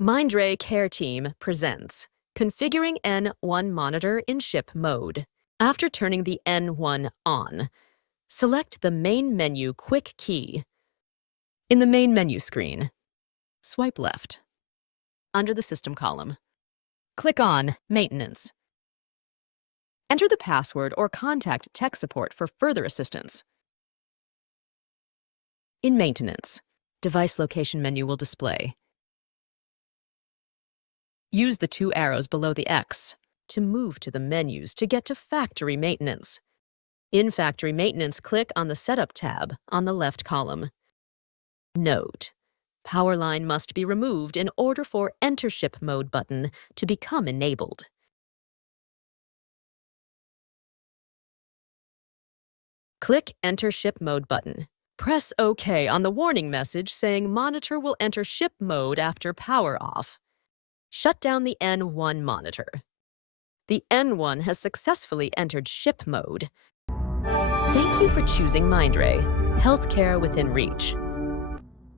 Mindray Care Team presents Configuring N1 Monitor in Ship Mode. After turning the N1 on, select the Main Menu Quick key. In the Main Menu screen, swipe left. Under the System column, click on Maintenance. Enter the password or contact tech support for further assistance. In Maintenance, Device Location menu will display. Use the two arrows below the X to move to the menus to get to Factory Maintenance. In Factory Maintenance, click on the Setup tab on the left column. Note: power line must be removed in order for Enter Ship Mode button to become enabled. Click Enter Ship Mode button. Press OK on the warning message saying monitor will enter ship mode after power off. Shut down the N1 monitor. The N1 has successfully entered ship mode. Thank you for choosing Mindray, healthcare within reach.